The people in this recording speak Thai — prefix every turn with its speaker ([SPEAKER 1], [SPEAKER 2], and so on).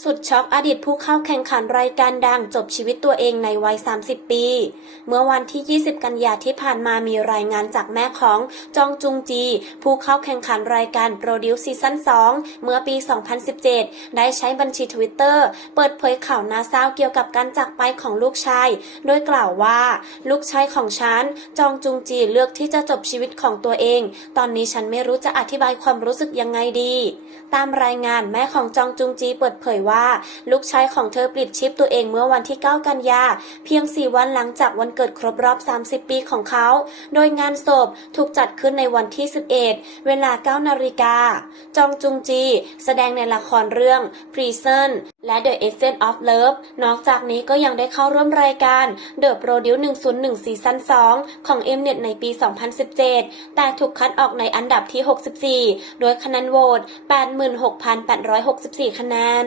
[SPEAKER 1] สุดช็อกอดีตผู้เข้าแข่งขันรายการดังจบชีวิตตัวเองในวัย 30 ปี เมื่อวันที่ 20 กันยาที่ผ่านมามีรายงานจากแม่ของจองจุงจี ผู้เข้าแข่งขันรายการโปรดิวซีซั่น 2 เมื่อปี 2017 ได้ใช้บัญชีทวิตเตอร์เปิดเผยข่าวน่าเศร้าเกี่ยวกับการจากไปของลูกชาย โดยกล่าวว่า ลูกชายของฉัน จองจุงจีเลือกที่จะจบชีวิตของตัวเอง ตอนนี้ฉันไม่รู้จะอธิบายความรู้สึกยังไงดี ตามรายงานแม่ของจองจุงจีเปิดเผยว่า ลูกชายของเธอปลิดชีพตัวเองเมื่อวันที่ 9 กันยา เพียง 4 วันหลังจากวันเกิดครบรอบ 30 ปีของเขา โดยงานศพถูกจัดขึ้นในวันที่ 11 เวลา 9 นาฬิกา จองจุงจี แสดงในละครเรื่อง Prison และ The Essence of Love นอกจากนี้ก็ยังได้เข้าร่วมรายการ The Produce 101ซีซั่น2ของ Mnet ในปี 2017 แต่ถูกคัดออกในอันดับที่ 64 โดยคะแนนโหวต 86,864 คะแนน